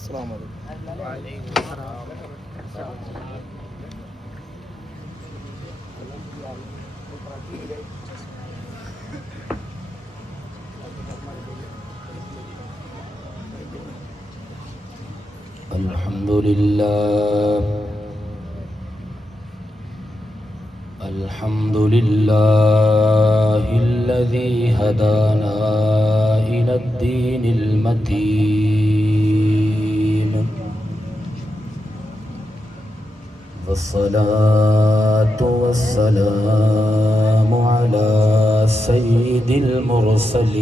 السلام علیکم۔ الحمد لله الحمد لله الذي هدانا إلى الدين المتين، والصلاة والسلام على سيد المرسلين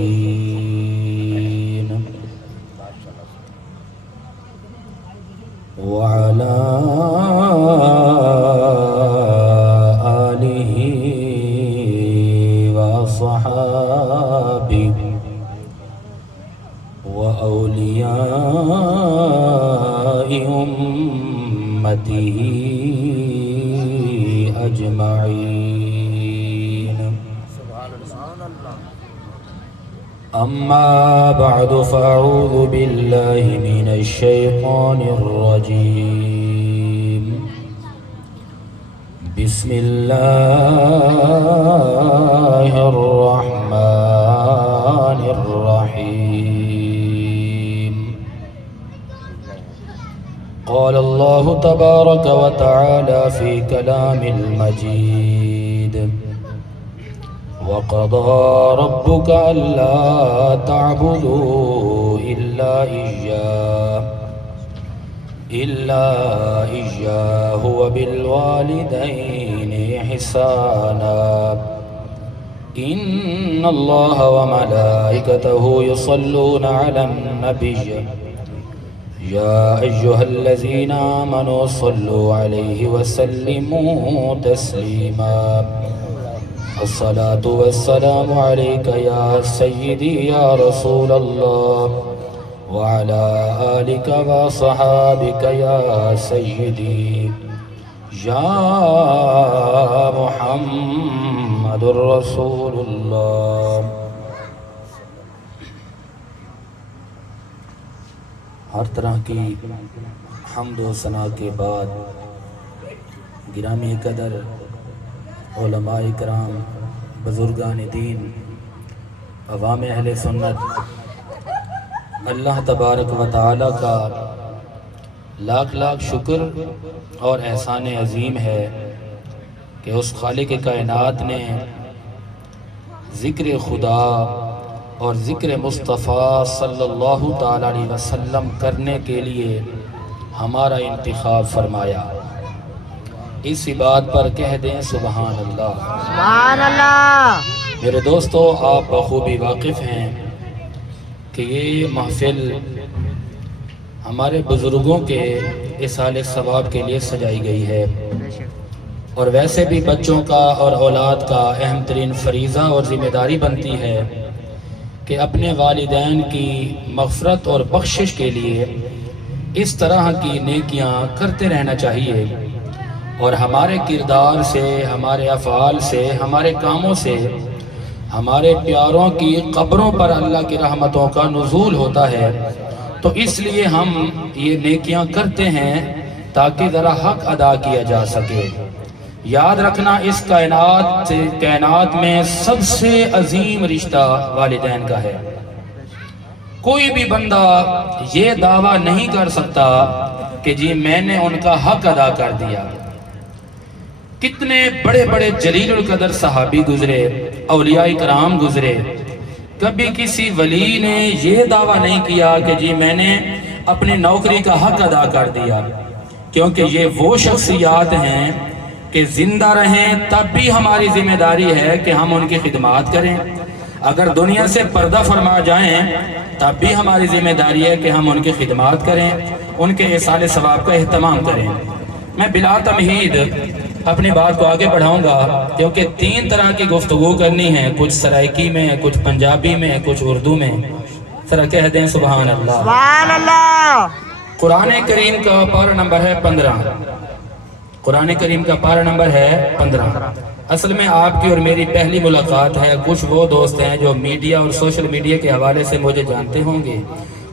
وعلى آله وأصحابه وأولياء أمته أجمعين. أما بعد فأعوذ بالله من الشيطان الرجيم. بسم الله الرحمن الرحيم. قال الله تبارك وتعالى في كلام المجيد: وقضى ربك ألا تعبدوا إلا إياه وبالوالدين إحسانا إن الله وملائكته يصلون على النبي يا أيها الذين آمنوا صلوا عليه وسلموا تسليما. الصلاة والسلام عليك يا سيدي يا رسول الله وعلى آلك وصحابك يا سيدي يا محمد رسول الله. ہر طرح کی حمد و ثنا کے بعد گرامی قدر علماء کرام، بزرگان دین، عوام اہل سنت، اللہ تبارک و تعالی کا لاکھ لاکھ شکر اور احسان عظیم ہے کہ اس خالق کائنات نے ذکر خدا اور ذکر مصطفیٰ صلی اللہ تعالیٰ علیہ وسلم کرنے کے لیے ہمارا انتخاب فرمایا. اسی بات پر کہہ دیں سبحان اللہ. سبحان اللہ. میرے دوستو، آپ بخوبی واقف ہیں کہ یہ محفل ہمارے بزرگوں کے اصال ثواب کے لیے سجائی گئی ہے، اور ویسے بھی بچوں کا اور اولاد کا اہم ترین فریضہ اور ذمہ داری بنتی ہے کہ اپنے والدین کی مغفرت اور بخشش کے لیے اس طرح کی نیکیاں کرتے رہنا چاہیے، اور ہمارے کردار سے، ہمارے افعال سے، ہمارے کاموں سے ہمارے پیاروں کی قبروں پر اللہ کی رحمتوں کا نزول ہوتا ہے. تو اس لیے ہم یہ نیکیاں کرتے ہیں تاکہ ذرا حق ادا کیا جا سکے. یاد رکھنا، اس کائنات میں سب سے عظیم رشتہ والدین کا ہے. کوئی بھی بندہ یہ دعویٰ نہیں کر سکتا کہ جی میں نے ان کا حق ادا کر دیا. کتنے بڑے بڑے جلیل القدر صحابی گزرے، اولیاء کرام گزرے، کبھی کسی ولی نے یہ دعویٰ نہیں کیا کہ جی میں نے اپنی نوکری کا حق ادا کر دیا، کیونکہ یہ وہ شخصیات ہیں کہ زندہ رہیں تب بھی ہماری ذمہ داری ہے کہ ہم ان کی خدمات کریں. اگر دنیا سے پردہ فرما جائیں تب بھی ہماری ذمہ داری ہے کہ ہم ان کی خدمات کریں، ان کے اصال ثواب کا اہتمام کریں. میں بلا تمہید اپنی بات کو آگے بڑھاؤں گا، کیونکہ 3 طرح کی گفتگو کرنی ہے، کچھ سرائکی میں، کچھ پنجابی میں، کچھ اردو میں. ذرا کہہ دیں سبحان اللہ. سبحان اللہ. قرآن کریم کا پارہ نمبر ہے 15. قرآن کریم کا پارہ نمبر ہے 15. اصل میں آپ کی اور میری پہلی ملاقات ہے. کچھ وہ دوست ہیں جو میڈیا اور سوشل میڈیا کے حوالے سے مجھے جانتے ہوں گے،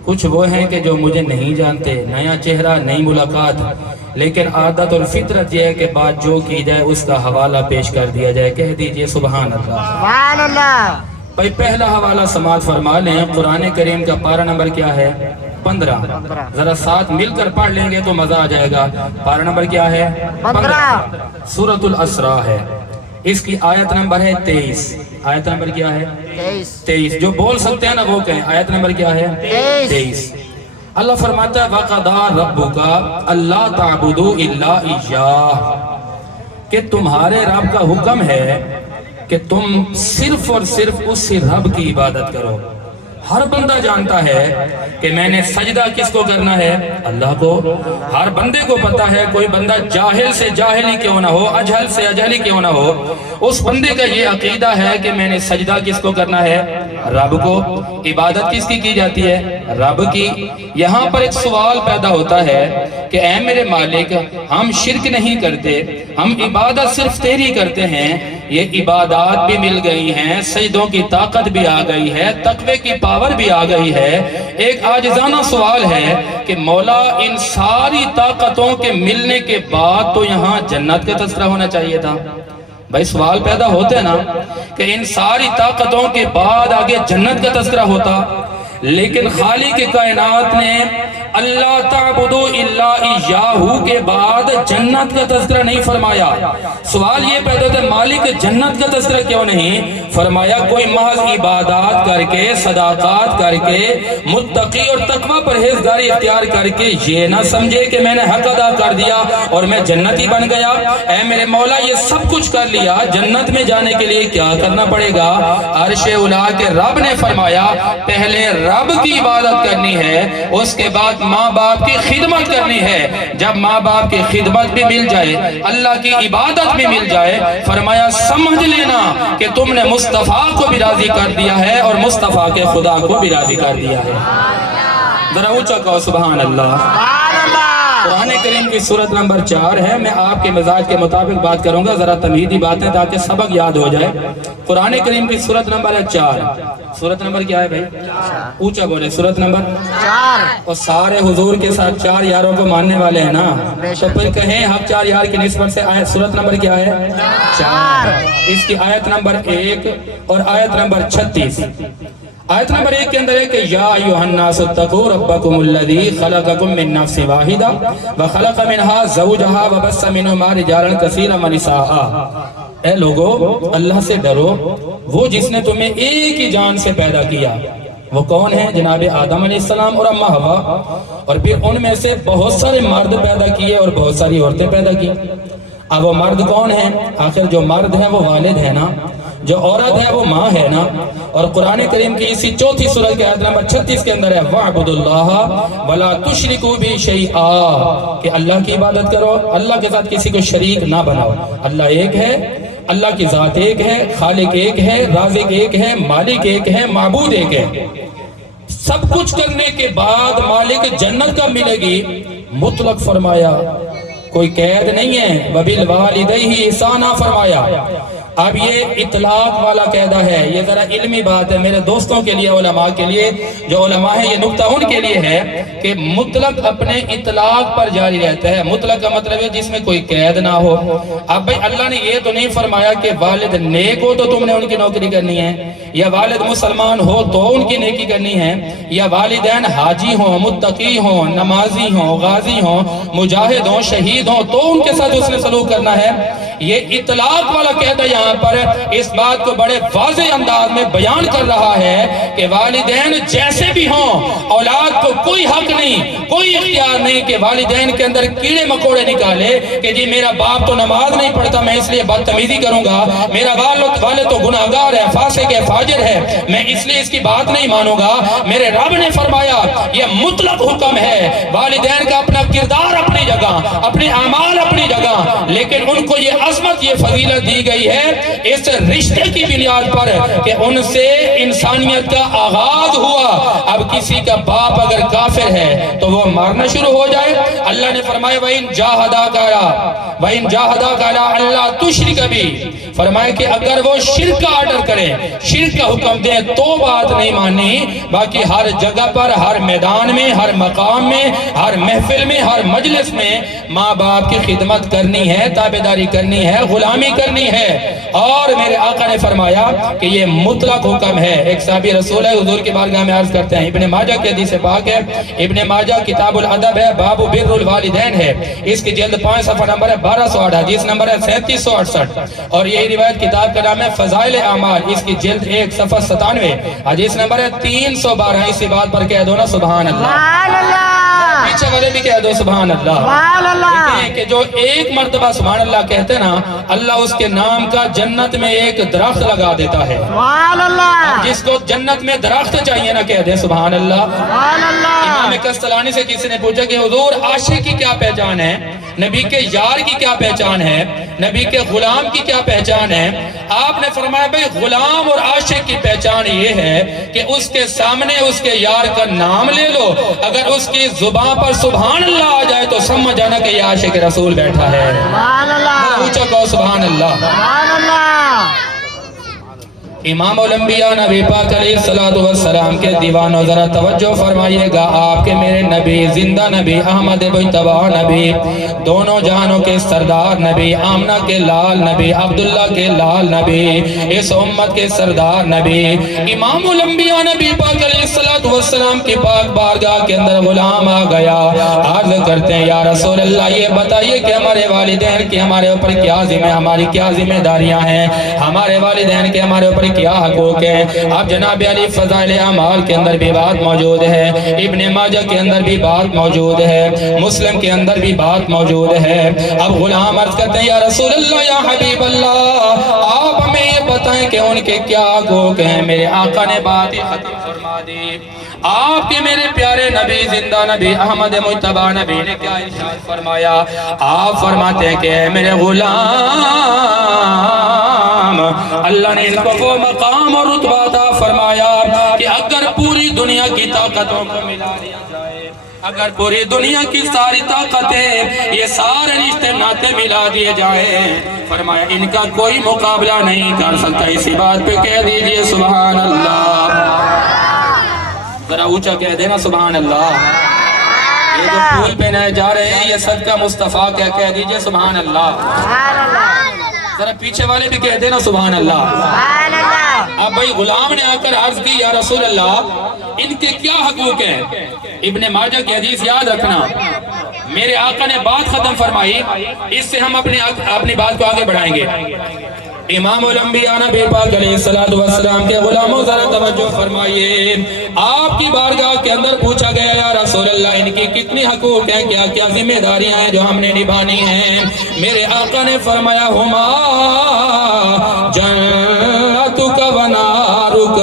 کچھ وہ ہیں کہ جو مجھے نہیں جانتے، نیا چہرہ نئی ملاقات، لیکن عادت اور فطرت یہ ہے کہ بات جو کی جائے اس کا حوالہ پیش کر دیا جائے۔ کہہ دیجئے سبحان اللہ۔ سبحان اللہ۔ بھائی پہلا حوالہ سماعت فرما لیں، قرآن کریم کا پارہ نمبر کیا ہے؟ 15۔ ذرا ساتھ مل کر پڑھ لیں گے تو مزہ آ جائے گا۔ پارہ نمبر کیا ہے؟ 15۔ سورۃ الاسراء ہے، اس کی آیت نمبر ہے 23۔ آیت نمبر کیا ہے؟ 23۔ جو بول سکتے ہیں نا وہ کہیں، آیت نمبر کیا ہے؟ 23۔ اللہ فرماتا ہے وَقَضَىٰ رَبُّكَ أَلَّا تَعْبُدُوا إِلَّا إِيَّاهُ، کہ تمہارے رب کا حکم ہے کہ تم صرف اور صرف اس رب کی عبادت کرو۔ ہر بندہ جانتا ہے کہ میں نے سجدہ کس کو کرنا ہے؟ اللہ کو۔ ہر بندے کو پتا ہے، کوئی بندہ جاہل سے جاہل ہی کیوں نہ ہو، اجہل سے اجہل ہی کیوں نہ ہو، اس بندے کا یہ عقیدہ ہے کہ میں نے سجدہ کس کو کرنا ہے؟ رب کو۔ عبادت کس کی جاتی ہے؟ رب کی۔ یہاں پر ایک سوال پیدا ہوتا ہے کہ اے میرے مالک، ہم شرک نہیں کرتے، ہم عبادت صرف تیری کرتے ہیں، یہ عبادات بھی مل گئی ہیں، سجدوں کی طاقت بھی آ گئی ہے، تقوی کی پاور بھی آ گئی ہے، ایک عاجزانہ سوال ہے کہ مولا ان ساری طاقتوں کے ملنے کے بعد تو یہاں جنت کا تذکرہ ہونا چاہیے تھا۔ بھائی سوال پیدا ہوتے نا کہ ان ساری طاقتوں کے بعد آگے جنت کا تذکرہ ہوتا، لیکن خالق کائنات نے اللہ تعبدوا الا ایاہ کے بعد جنت کا تذکرہ نہیں فرمایا۔ سوال یہ پیدا ہوتا ہے مالک جنت کا تذکرہ کیوں نہیں فرمایا؟ کوئی محض عبادات کر کے، صداقات کر کے، متقی اور تقوی پرہیزگاری اختیار کر کے یہ نہ سمجھے کہ میں نے حق ادا کر دیا اور میں جنتی بن گیا۔ اے میرے مولا یہ سب کچھ کر لیا، جنت میں جانے کے لیے کیا کرنا پڑے گا؟ عرش اولا کے رب نے فرمایا پہلے رب کی عبادت کرنی ہے، اس کے بعد ماں باپ کی خدمت کرنی ہے۔ جب ماں باپ کی خدمت بھی مل جائے، اللہ کی عبادت بھی مل جائے، فرمایا سمجھ لینا کہ تم نے مصطفیٰ کو بھی راضی کر دیا ہے اور مصطفیٰ کے خدا کو بھی راضی کر دیا ہے۔ ذرا اونچا کہو سبحان اللہ۔ سبحان اللہ۔ قرآن کریم کی سورت نمبر 4 ہے، میں آپ کے مزاج کے مطابق بات کروں گا، ذرا تمہیدی باتیں تاکہ سبق یاد ہو جائے۔ قرآن کریم کی سورت نمبر ہے 4۔ سورت نمبر کیا ہے بھائی؟ اونچا بولے، سورت نمبر 4۔ اور سارے حضور کے ساتھ 4 یاروں کو ماننے والے ہیں نا، تو پھر کہیں ہم 4 یار کی نسبت سے آیت سورت نمبر کیا ہے؟ 4۔ اس کی آیت نمبر 1 اور آیت نمبر 36۔ آیت نمبر 1 کے اندر ہے کہ یا ایھا الناس اتقوا ربکم الذی خلقکم من نفس واحدہ وخلق منها زوجہا وبث منہما رجالا کثیرا ونساء۔ اے لوگو اللہ سے ڈرو، وہ جس نے تمہیں ایک ہی جان سے پیدا کیا۔ وہ کون ہیں؟ جناب آدم علیہ السلام اور اماں حوا، اور پھر ان میں سے بہت سارے مرد پیدا کیے اور بہت ساری عورتیں پیدا کی۔ اب وہ مرد کون ہیں؟ آخر جو مرد ہے وہ والد ہے نا، جو عورت ہے وہ ماں ہے نا۔ اور قرآن کریم کی اسی 4 سورت کے آیت نمبر 36 کے اندر ہے وَاعْبُدُوا اللَّهَ وَلَا تُشْرِكُوا بِهِ شَيْئًا، کہ اللہ کی عبادت کرو، اللہ کے ساتھ کسی کو شریک نہ بناؤ۔ اللہ ایک ہے، اللہ کی ذات ایک ہے، خالق ایک ہے، رازق ایک ہے، مالک ایک ہے، معبود ایک ہے۔ سب کچھ کرنے کے بعد مالک جنت کا ملے گی، مطلق فرمایا، کوئی قید نہیں ہے۔ وَبِالْوَالِدَيْهِ إِحْسَانًا فرمایا۔ اب یہ اطلاق والا قاعدہ ہے، یہ ذرا علمی بات ہے میرے دوستوں کے لیے، علماء کے لیے، جو علماء ہیں یہ نکتہ ان کے لیے ہے کہ مطلق اپنے اطلاق پر جاری رہتا ہے۔ مطلق کا مطلب ہے جس میں کوئی قید نہ ہو۔ اب بھائی اللہ نے یہ تو نہیں فرمایا کہ والد نیک ہو تو تم نے ان کی نوکری کرنی ہے، یا والد مسلمان ہو تو ان کی نیکی کرنی ہے، یا والدین حاجی ہوں، متقی ہوں، نمازی ہوں، غازی ہوں، مجاہد ہوں، شہید ہوں تو ان کے ساتھ اس نے سلوک کرنا ہے۔ یہ اطلاق والا قاعدہ یہاں پر اس بات کو بڑے واضح انداز میں بیان کر رہا ہے کہ والدین جیسے بھی ہوں، اولاد کو کوئی حق نہیں، کوئی اختیار نہیں کہ والدین کے اندر کیڑے مکوڑے نکالے کہ جی میرا باپ تو نماز نہیں پڑھتا میں اس لیے بدتمیزی کروں گا، میرا والد تو گناہگار ہے، فاسق ہے، فاجر ہے، میں اس لیے اس کی بات نہیں مانوں گا۔ میرے رب نے فرمایا یہ مطلق حکم ہے، والدین کا اپنا کردار اپنی جگہ، اپنے اعمال اپنی جگہ، لیکن ان کو یہ عظمت یہ فضیلت دی گئی ہے اس رشتے کی بنیاد پر کہ ان سے انسانیت کا آغاز ہوا. اب کسی کا باپ اگر کافر ہے تو وہ مارنا شروع ہو جائے. اللہ نے فرمایا وَإِن جَاهَدَاكَ عَلَىٰ أَلَّا تُشْرِكَ بِي، فرمایا کہ اگر وہ شرک کا آرڈر کریں، شرک کا حکم دیں تو بات نہیں ماننی. باقی ہر جگہ پر، ہر میدان میں، ہر مقام میں، ہر محفل میں، ہر مجلس میں ماں باپ کی خدمت کرنی ہے، تابعداری کرنی ہے، غلامی کرنی ہے. اور میرے آقا نے فرمایا کہ یہ مطلق حکم ہے. ایک صحابی رسول ہے حضور کی بارگاہ میں عرض کرتے ہیں، ابن ماجہ کی حدیث پاک ہے، ابن ماجہ کتاب الادب ہے، باب بر الوالدین ہے، اس کی جلد 5 صفحہ نمبر ہے 1208، حدیث نمبر ہے 3768. اور یہی روایت کتاب کا نام ہے فضائل اعمال، اس کی جلد 1 صفحہ 97، حدیث نمبر ہے 312. اسی بات پر کہہ دو نا سبحان اللہ. سبحان اللہ. پیچھے والے بھی کہہ دو سبحان اللہ. سبحان اللہ. کہ جو ایک مرتبہ سبحان اللہ کہتے نا، اللہ اس کے نام کا جنت میں ایک درخت لگا دیتا ہے. سبحان اللہ. جس کو جنت میں درخت چاہیے نا کہہ دے سبحان اللہ. سبحان اللہ. امام کستلانی سے کسی نے پوچھا کہ حضور عاشق کی کیا پہچان ہے، نبی کے یار کی کیا پہچان ہے، نبی کے غلام کی کیا پہچان ہے؟ آپ نے فرمایا بھئی غلام اور عاشق کی پہچان یہ ہے کہ اس کے سامنے اس کے یار کا نام لے لو، اگر اس کی زبان پر سبحان اللہ آ جائے تو سمجھ جانا کہ یہ عاشق رسول بیٹھا ہے. سبحان اللہ. اونچا کہو سبحان اللہ. سبحان اللہ. امام الانبیاء نبی پاک علیہ السلام کے دیوانوں ذرا توجہ فرمائیے گا. آپ کے میرے نبی، زندہ نبی، احمد مجتبی نبی، دونوں جہانوں کے سردار نبی، آمنہ کے لال نبی، عبداللہ کے لال نبی، اس امت کے سردار نبی، امام الانبیاء نبی پاک علیہ السلام کی پاک بارگاہ کے اندر غلام آ گیا. عرض کرتے ہیں یا رسول اللہ یہ بتائیے کہ ہمارے والدین کی ہمارے اوپر کیا ذمہ، ہماری کیا ذمہ داریاں ہیں، ہمارے والدین کے ہمارے اوپر کیا حقوق ہے. اب جناب علی فضائل اعمال کے اندر بھی بات موجود ہے، ابن ماجہ کے اندر بھی بات موجود ہے، مسلم کے اندر بھی بات موجود ہے. اب غلام عرض کرتے ہیں یا رسول اللہ یا حبیب اللہ آپ ہمیں یہ بتائیں کہ ان کے کیا حقوق ہیں. میرے آقا نے بات ہی ختم فرما دی. آپ کے میرے پیارے نبی، زندہ نبی، احمد مجتبی نبی نے کیا ارشاد فرمایا؟ آپ فرماتے ہیں کہ اے میرے غلام، اللہ نے ان کو وہ مقام اور رتبہ عطا فرمایا کہ اگر پوری دنیا کی طاقتوں کو ملا دیا جائے، اگر پوری دنیا کی ساری طاقتیں، یہ سارے رشتے ناطے ملا دیے جائیں، فرمایا ان کا کوئی مقابلہ نہیں کر سکتا. اسی بات پہ کہہ دیجئے سبحان اللہ. ذرا اونچا کہہ دینا سبحان اللہ. یہ جو پھول پہنائے جا رہے ہیں یہ صدقہ مصطفیٰ کہہ دیجئے سبحان اللہ. سبحان اللہ. ذرا پیچھے والے بھی کہہ دینا سبحان اللہ. سبحان اللہ. اب بھائی غلام نے آ کر عرض کی یا رسول اللہ ان کے کیا حقوق ہیں؟ ابن ماجہ کی حدیث یاد رکھنا. میرے آقا نے بات ختم فرمائی، اس سے ہم اپنی بات کو آگے بڑھائیں گے. امام الانبیاء نبی پاک علیہ السلام کے غلاموں ذرا توجہ فرمائیے. آپ کی بارگاہ کے اندر پوچھا گیا یا رسول اللہ ان کی کتنی حقوق ہیں، کیا کیا ذمہ داریاں ہیں جو ہم نے نبھانی ہیں؟ میرے آقا نے فرمایا ہما جنتک و نارک.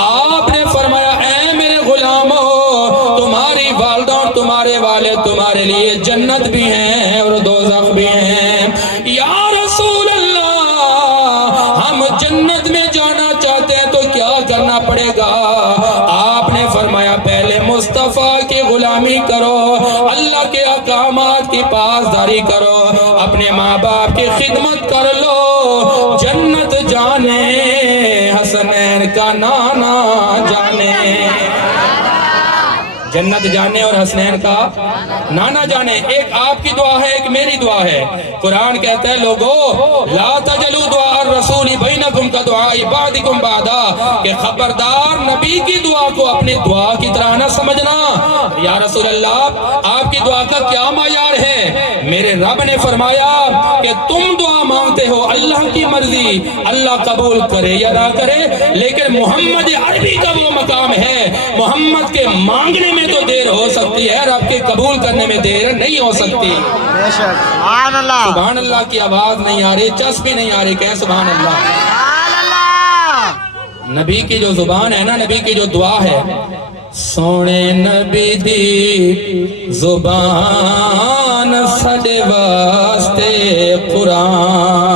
آپ نے فرمایا اے میرے غلاموں، تمہاری والدہ اور تمہارے والد تمہارے لیے جنت بھی ہیں اور دوزخ بھی ہیں. یا رسول اللہ ہم جنت میں جانا چاہتے ہیں تو کیا کرنا پڑے گا؟ آپ نے فرمایا پہلے مصطفیٰ کی غلامی کرو، اللہ کے احکامات کی پاسداری کرو، اپنے ماں باپ کی خدمت کر لو. جنت جانے حسنین کا نانا جانے، جنت جانے اور حسنین کا نانا جانے. ایک آپ کی دعا ہے، ایک میری دعا ہے. قرآن کہتا ہے لوگو لا تجلو دعا الرسول بینکم کا دعا بعدکم بعدا، کہ خبردار نبی کی دعا کو اپنی دعا کی طرح نہ سمجھنا. یا رسول اللہ آپ کی دعا کا کیا معیار ہے؟ میرے رب نے فرمایا کہ تم دعا مانگتے ہو اللہ کی مرضی، اللہ قبول کرے یا نہ کرے، لیکن محمد عربی کا وہ مقام ہے، محمد کے مانگنے میں تو دیر ہو سکتی ہے، رب کے قبول کرنے میں دیر نہیں ہو سکتی. بے شک. سبحان اللہ. سبحان اللہ کی آواز نہیں آ رہی، چس بھی نہیں آ رہی، کہہ سبحان اللہ. سبحان اللہ. نبی کی جو زبان ہے نا، نبی کی جو دعا ہے، سونے نبی دی زبان سڈے واسطے قرآن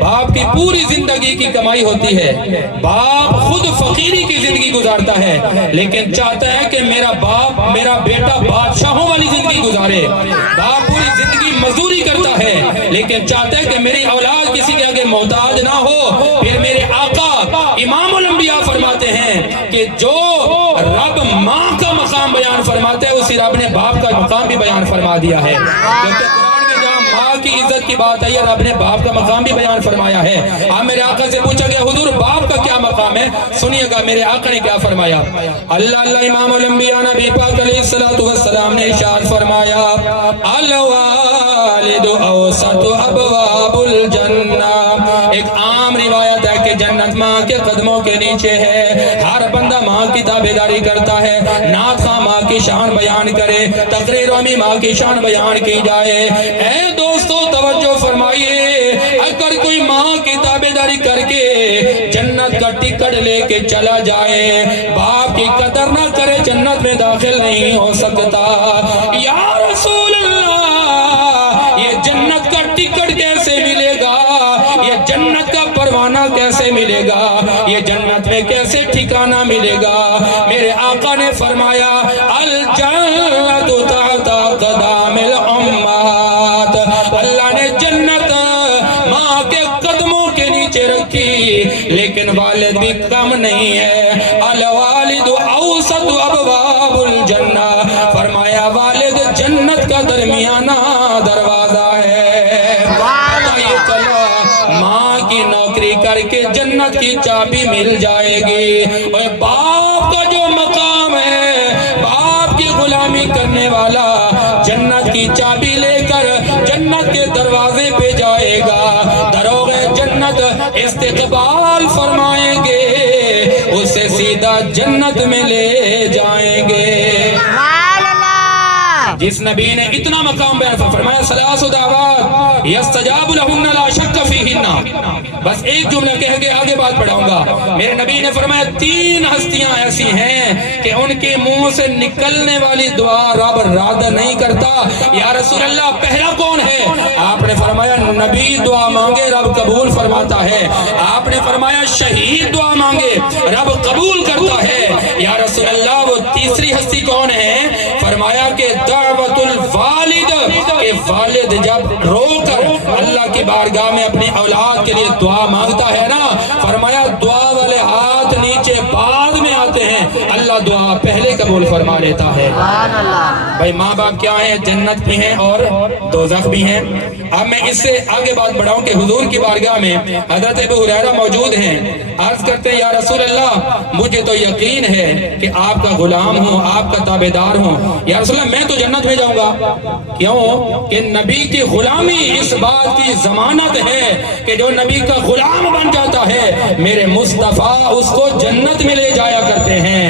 باپ کی پوری زندگی کی کمائی ہوتی ہے، باپ خود فقیری کی زندگی گزارتا ہے لیکن چاہتا ہے کہ میرا باپ میرا بیٹا بادشاہوں والی زندگی گزارے، باپ پوری زندگی مزدوری کرتا ہے لیکن چاہتا ہے کہ میری اولاد کسی کے آگے محتاج نہ ہو۔ پھر میرے آقا امام الانبیاء فرماتے ہیں کہ جو رب ماں کا مقام بیان فرماتے ہیں اسی رب نے باپ کا مقام بھی بیان فرما دیا ہے، کیونکہ قرآن میں جہاں ماں کی عزت کی بات آئی ہے رب نے باپ کا مقام بھی بیان فرمایا ہے۔ اب میرے آقا سے پوچھا گیا حضور باپ کا کیا مقام ہے، سنیے گا میرے آقا نے کیا فرمایا۔ اللہ امام الانبیاء نبی پاک علیہ السلام نے ارشاد فرمایا الوالد اوسط ابواب الجنہ۔ ایک عام روایت ہے کہ جنت ماں کے قدموں کے نیچے ہے، ہر بندہ ماں کی تابعداری کرتا ہے، نعت خواہ ماں کی شان بیان کرے، تقریروں میں ماں کی شان بیان کی جائے۔ اے دوستو توجہ فرمائیے، اگر کوئی ماں کی تابعداری کر کے جنت کا ٹکٹ لے کے چلا جائے، باپ کی قدر نہ کرے جنت میں داخل نہیں ہو سکتا۔ یا رسول اللہ یہ جنت کا ٹکٹ کیسے ملے گا، یہ جنت کا پروانہ کیسے ملے گا، یہ جنت میں کیسے ٹھکانہ ملے گا؟ میرے آقا نے فرمایا الجنت تحت اقدام الامہات، اللہ نے جنت ماں کے قدموں کے نیچے رکھی لیکن والد بھی کم نہیں ہے۔ الوالد اوسط ابواب الجنہ، فرمایا والد جنت کا درمیانہ دروازہ ہے۔ بتائیے چلو ماں کی نوکری کر کے جنت کی چابی مل جائے گی، اور باپ کا جو مقام ہے، باپ کی غلامی کرنے والا جنت کی چابی لے کر جنت کے دروازے پہ جائے گا، دروغے جنت استقبال فرمائیں گے، اسے سیدھا جنت میں لے جائیں گے۔ جس نبی نے اتنا مقام بیان فرمایا ثلاث دعوات یستجاب لہن لا شک فیہن، بس ایک جملہ کہہ کے آگے بات پڑھاؤں گا۔ میرے نبی نے فرمایا تین ہستیاں ایسی ہیں کہ ان کے منہ سے نکلنے والی دعا رب رد نہیں کرتا۔ یا رسول اللہ پہلا کون ہے؟ آپ نے فرمایا نبی دعا مانگے رب قبول فرماتا ہے، آپ نے فرمایا شہید دعا مانگے رب قبول کرتا ہے۔ یا رسول اللہ وہ تیسری ہستی کون ہے؟ فرمایا کہ دعوت الوالد، کہ والد جب رو کر اللہ کی بارگاہ میں اپنی اولاد کے لیے دعا مانگتا ہے نا، فرمایا دعا والے ہاتھ نیچے بعد میں آتے ہیں، اللہ دعا پہلے قبول فرما لیتا ہے۔ بھائی ماں باپ کیا ہیں؟ جنت بھی ہیں اور دوزخ بھی ہیں۔ اب میں اس سے آگے بات بڑھاؤں کہ حضور کی بارگاہ میں حضرت ابو ہریرہ موجود ہیں، عرض کرتے ہیں یا رسول اللہ مجھے تو یقین ہے کہ آپ کا غلام ہوں، آپ کا تابعدار ہوں، یا رسول اللہ میں تو جنت میں جاؤں گا۔ کیوں؟ کہ نبی کی غلامی اس بات کی ضمانت ہے کہ جو نبی کا غلام بن جاتا ہے میرے مصطفیٰ اس کو جنت میں لے جایا کرتے ہیں۔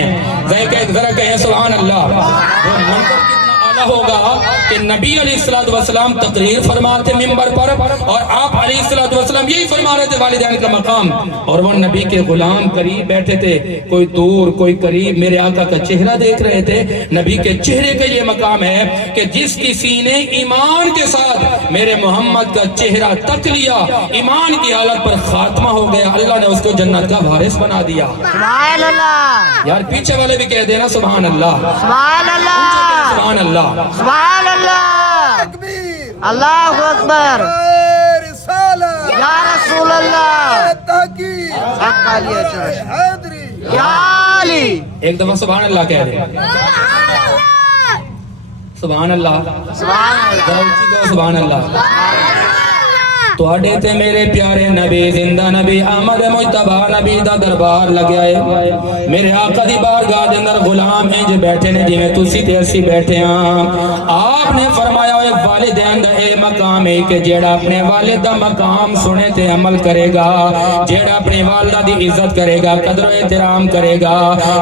ذرا کہیں سبحان اللہ۔ وہ منظر کتنا اعلیٰ ہوگا کہ نبی علیہ السلام تقریر فرماتے ممبر پر، اور آپ علیہ السلام یہی فرما رہے تھے والدین کا مقام، اور وہ نبی کے غلام قریب بیٹھے تھے، کوئی دور کوئی قریب، میرے آقا کا چہرہ دیکھ رہے تھے۔ نبی کے چہرے کا یہ مقام ہے کہ جس کسی نے ایمان کے ساتھ میرے محمد کا چہرہ تک لیا، ایمان کی حالت پر خاتمہ ہو گیا، اللہ نے اس کو جنت کا وارث بنا دیا۔ سبحان اللہ، یار پیچھے والے بھی کہہ دینا سبحان اللہ، سبحان اللہ، سبحان اللہ، سبحان اللہ، اللہ اکبر، یا رسول اللہ، یا علی۔ ایک دفعہ سبحان اللہ کہہ رہے ہیں، سبحان اللہ، سبحان اللہ، ذرا اونچی کہو سبحان اللہ۔ تواڈے تے میرے پیارے نبی زندہ نبی احمد مجتبی نبی دا دربار لگیا ہے، میرے آقا دی بارگاہ دے اندر غلام ہیں جو بیٹھے نے جویں تسی تے اسی بیٹھے ہاں۔ آپ نے فرمایا اے والدین دا اے مقام ہے کہ جیڑا اپنے والد دا مقام سنے تے عمل کرے گا، جیڑا اپنی والدہ دی عزت کرے گا، قدر و احترام کرے گا۔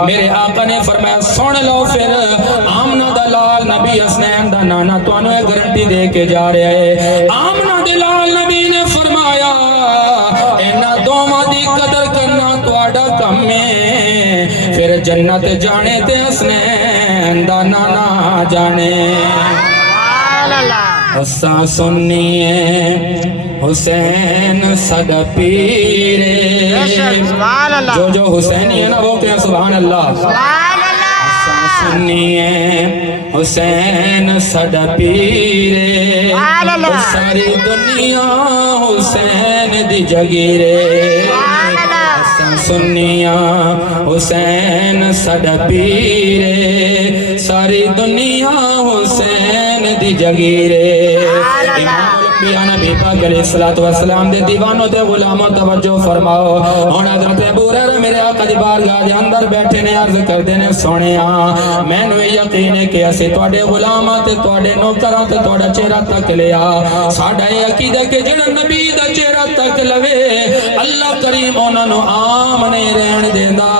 میرے آقا نے فرمایا سن لو پھر آمنہ دا لال نبی حسنین دا نانا تانوں اے گارنٹی دے کے جا رہا ہے۔ آمنہ دے لال نبی نے فرمایا اینا دوما دی قدر کرنا تواڈا کم ہے، پھر جنت جانے تے حسنین دا نانا جانے۔ سبحان اللہ۔ اساں سنیے حسین سدا پیرے سبحان اللہ جو حسینی ہے نا وہ کہیں سبحان اللہ سبحان اللہ سنیے حسین سدا پیرے سبحان اللہ ساری دنیا حسین دی جگیرے سبحان اللہ سنیا حسین سدا پیرے ساری دنیا حسین دی جگیرے نبی پاک علیہ السلام دے دیوانوں تے غلاموں توجہ فرماؤ ہن حضرت ابو ہریرہ میرے آقا دی بارگاہ دے اندر بیٹھے نے عرض کردے نے سونیا مینوں یقین ہے کہ اسی تواڈے غلاماں تے تواڈے نوکراں تے تواڈا چہرہ تک لیا ساڈا یہ عقیدہ کہ جڑا نبی دا چہرہ تک لوے اللہ کریم انہاں نوں عام نہیں رہن دیندا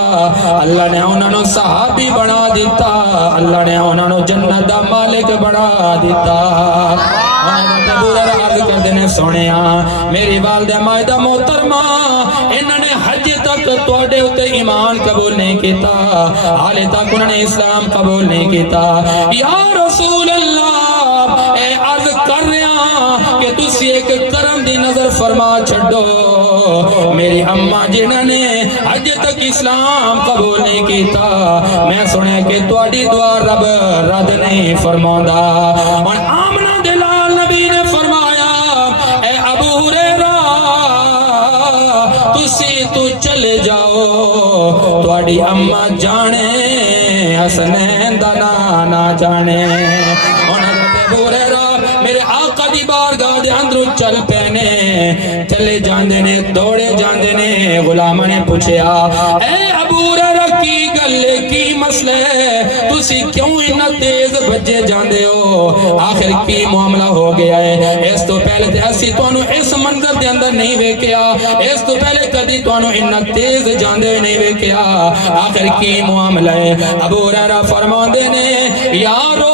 اللہ نے انہاں نوں صحابی بنا دیتا اللہ نے انہاں نوں جنت دا مالک بنا دیتا عرض کردے نے سونیا میری والدہ مائدہ محترمہ انہوں نے حج تک تواڈے اتے ایمان قبول نہیں کیتا حالے تک انہوں نے اسلام قبول نہیں کیتا یا رسول اللہ اے عرض کر رہا کہ تسی ایک کرم دی نظر فرما چھڑو میری اماں جنہوں نے حج تک اسلام قبول نہیں کیتا میں سنے کہ تواڈی دعا رب رد نہیں فرماؤندا اور آمنہ دلال نبی نے فرمایا اے ابو ہریرہ تسی تو چلے جاؤ تواڈی اماں جانے حسنین دا نانا جانے اور حضرت ابو ہریرہ میرے آقا دی بارگاہ دے اندروں چل پینے چلے جاندے نے دوڑے جاندے نے غلاماں نے پوچھیا اے ابو ہریرہ کی گل کی مسئلہ تسی کیوں اتنا تیز بجے جاندے ہو آخر کی معاملہ ہو گیا ہے اس تو پہلے تے اسی تانوں اس منظر دے اندر نہیں ویکھیا اس تو پہلے کدی تانوں اتنا تیز جاندے نہیں ویکھیا آخر کی معاملہ ہے ابو ہریرہ فرماندے نے یارو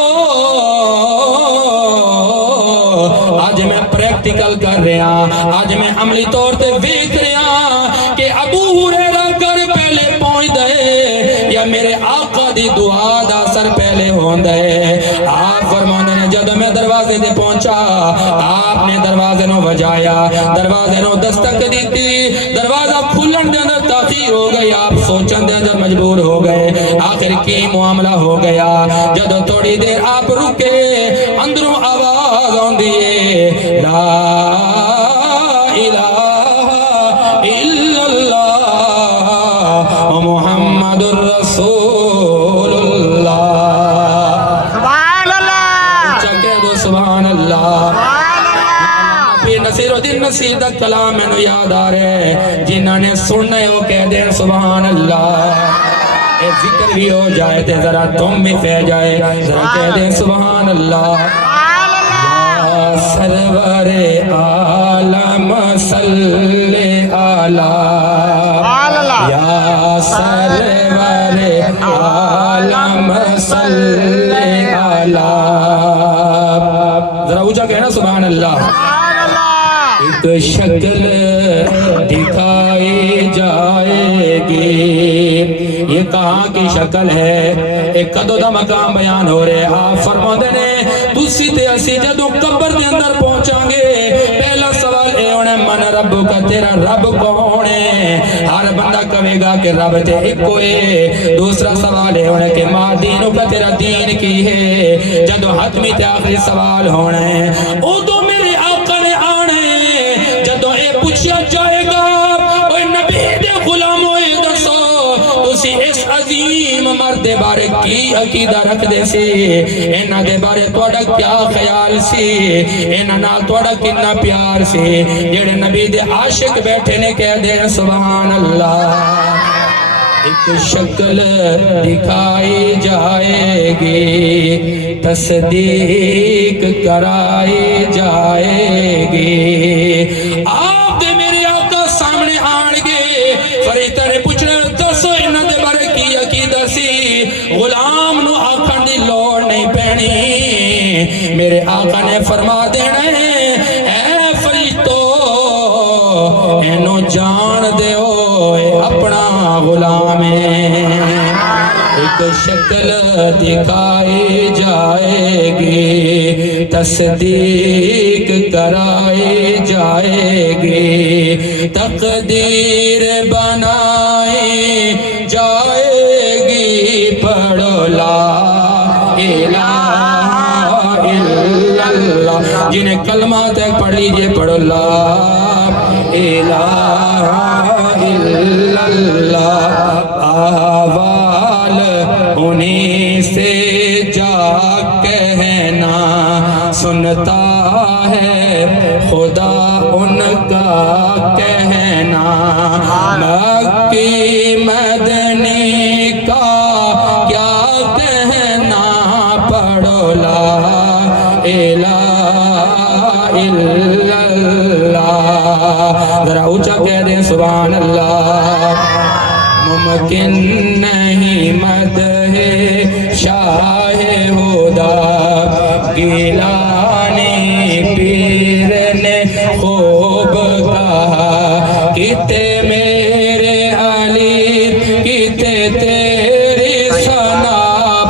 آج میں پریکٹیکل کر رہا آج میں عملی طور تے ویکھ رہا کہ ابو ہریرہ گھر پہلے پہنچ دے یا میرے آقا دی دعا دا اثر پہلے ہوندے آپ فرماندے نے جب میں دروازے دے پہنچا آپ نے دروازے نو بجایا دروازے نو دستک دیتی دروازہ کھلن دے اندر تاخیر ہو گئی آپ سوچن دے اندر مجبور ہو گئے آخر کی معاملہ ہو گیا جب تھوڑی دیر آپ رکے اندروں آواز آندی ہے لا الہ الا اللہ محمد الرسول اللہ سبحان اللہ کہہ دو سبحان اللہ نصیر الدین نصیر دا کلام میں نو یاد آ رہے جنہاں نے سننے وہ کہہ دیں سبحان اللہ اے ذکر بھی ہو جائے تے ذرا تم بھی پہ جائے ذرا کہہ دیں سبحان اللہ یا سرور عالم صلی اللہ یا سرور عالم صلی اللہ ذرا اونچا کہنا سبحان اللہ ایک شکل دکھائی جائے گی یہ کہاں کی شکل ہے ایک قدو دا مقام بیان ہو رہے آپ فرماتے نے تسی تے اسی جدوں قبر دے اندر پہنچاں گے پہلا سوال اے ہونے من رب کا تیرا رب کون ہے ہر بندہ کہے گا کہ رب تے ایک کوئی دوسرا سوال اے ہونے کہ ماں دینوں کا تیرا دین کی ہے جدوں حتمی تے آخری سوال ہونے او تو میرے آقا نے آنے جدوں اے پوچھا جائے گا اوہ نبی دے غلاموں اے دسو تسی اس عظیم مرد دے بارے کی عقیدہ رکھ دے سی اینا دے بارے توڑا کیا خیال سی اینا نال توڑا کتنا پیار سی جڑے نبی دے عاشق بیٹھے نے کہہ دے سبحان اللہ ایک شکل دکھائی جائے گی تصدیق کرائی جائے گی آپ دے میرے آقا سامنے آنگے فرشتہ نے پوچھنے دسو انہاں دے بارے کی عقیدہ سی غلام نو آکھن دی لوڑ نہیں پینی میرے آقا نے فرما دینا اے فرشتو اینو جان دیو اے اپنا غلام ہے ایک شکل دکھائی جائے گی، تصدیق کرائی جائے گی، تقدیر بنائی جائے گی، پڑھو لا الہ الا اللہ، جنہیں کلمہ تک پڑھ لیجئے، پڑھو لا الہ الا اللہ، احوال انہی سے جا کہنا، سنتا ہے خدا ان کا کہنا، مکی مدنی کا کیا کہنا، پڑھو لا الہ الا اللہ، ذرا اونچا کہہ دیں سبحان اللہ۔ ممکن نہیں مدح شاہ ہدا، گیلانی پیر نے خوب کہا، کتے میرے علی کتے تیری ثنا،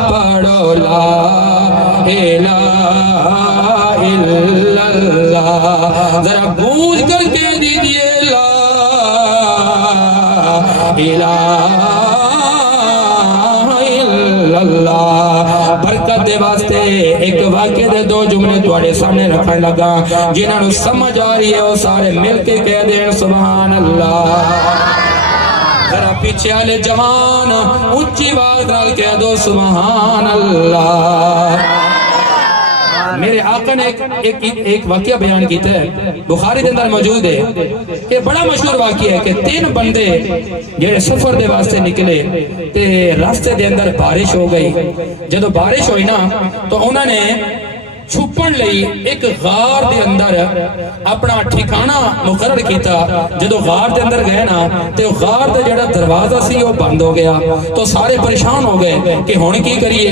پڑھو لا الہ الا اللہ، ذرا گونج کر کہہ دیجئے لا الہ الا اللہ۔ برکت دے واسطے ایک واقعے دے دو جملے تواڈے سامنے رکھن لگا، جنہاں نوں سمجھ آ رہی ہے وہ سارے مل کے کہہ دیں سبحان اللہ۔ ذرا پیچھے والے جوان اونچی آواز نال کہہ دو سبحان اللہ۔ میرے آقا نے ایک واقعہ بیان کیتا ہے، بخاری دے اندر موجود ہے، کہ بڑا مشہور واقعہ ہے کہ 3 بندے جڑے سفر دے واسطے نکلے تے راستے دے اندر بارش ہو گئی، جدو بارش ہوئی نا تو انہوں نے چھپن لئی ایک غار دے اندر اپنا ٹھکانہ مقرر کیتا۔ جدو غار دے اندر گئے نا تو غار دے جڑا دروازہ سی وہ بند ہو گیا، تو سارے پریشان ہو گئے کہ ہن کی کریے۔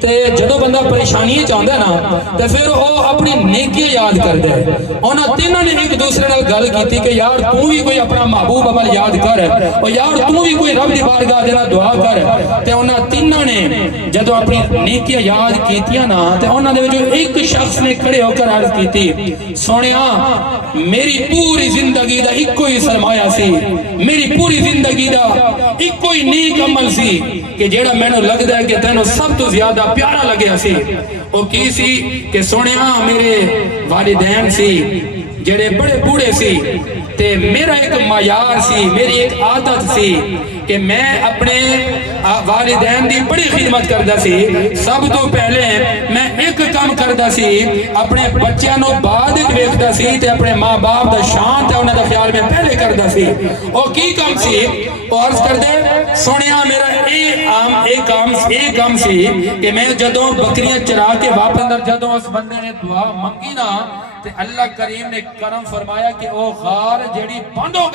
تے جدو بندہ پریشانی چاہتا ہے نا تو پھر وہ اپنی نیکی یاد کرتا ہے۔ انہاں تینوں نے ایک دوسرے نال گل کیتی کہ یار تو بھی کوئی اپنا محبوب عمل یاد کر، اور یار تو بھی کوئی رب دی بارگاہ دے نال دعا کر۔ تے انہاں تینوں نے جدو اپنی نیکیاں یاد کیتیاں نا تے انہاں دے وچوں ایک شخص نے کھڑے ہو کر عرض کی تھی، سونیا میری پوری زندگی دا ایک کوئی سرمایہ سی، میری پوری زندگی دا ایک کوئی نیک عمل سی کہ جیڑا میں نے لگ ہے کہ تینوں سب تو زیادہ پیارا لگیا سی۔ وہ کی سی کہ سونیا میرے والدین سی جڑے بڑے بوڑھے سی، تے میرا ایک معیار سی، میری ایک عادت سی کہ میں اپنے والدین دی بڑی خدمت کردا سی۔ سب تو پہلے میں ایک کام کردا سی، اپنے بچیاں نو بعد ویکھدا سی تے اپنے ماں باپ دا شان تے انہاں دا خیال میں پہلے کردا سی۔ او کی کام سی؟ او عرض کردے سونیا میرا ایک کام سی کہ میں جدوں بکریاں چرا کے واپس اندر جدوں اس بندے نے دعا منگی نا تے اللہ کریم نے کرم فرمایا کہ او غار جیڑی بند ہو گئی۔